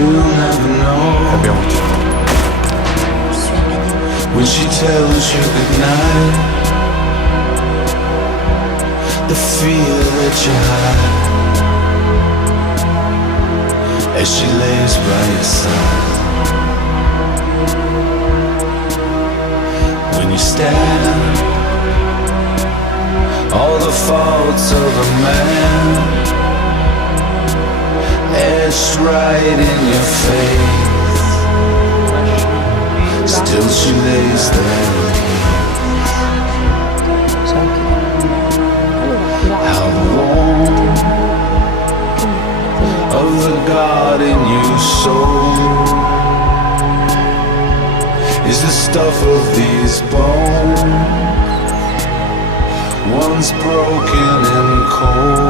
You'll never know when she tells you goodnight. The fear that you hide as she lays by your side. When you stand, all the faults of a man etched right in your face. Still she lays there. How the warmth of the God in you soul is the stuff of these bones, once broken and cold.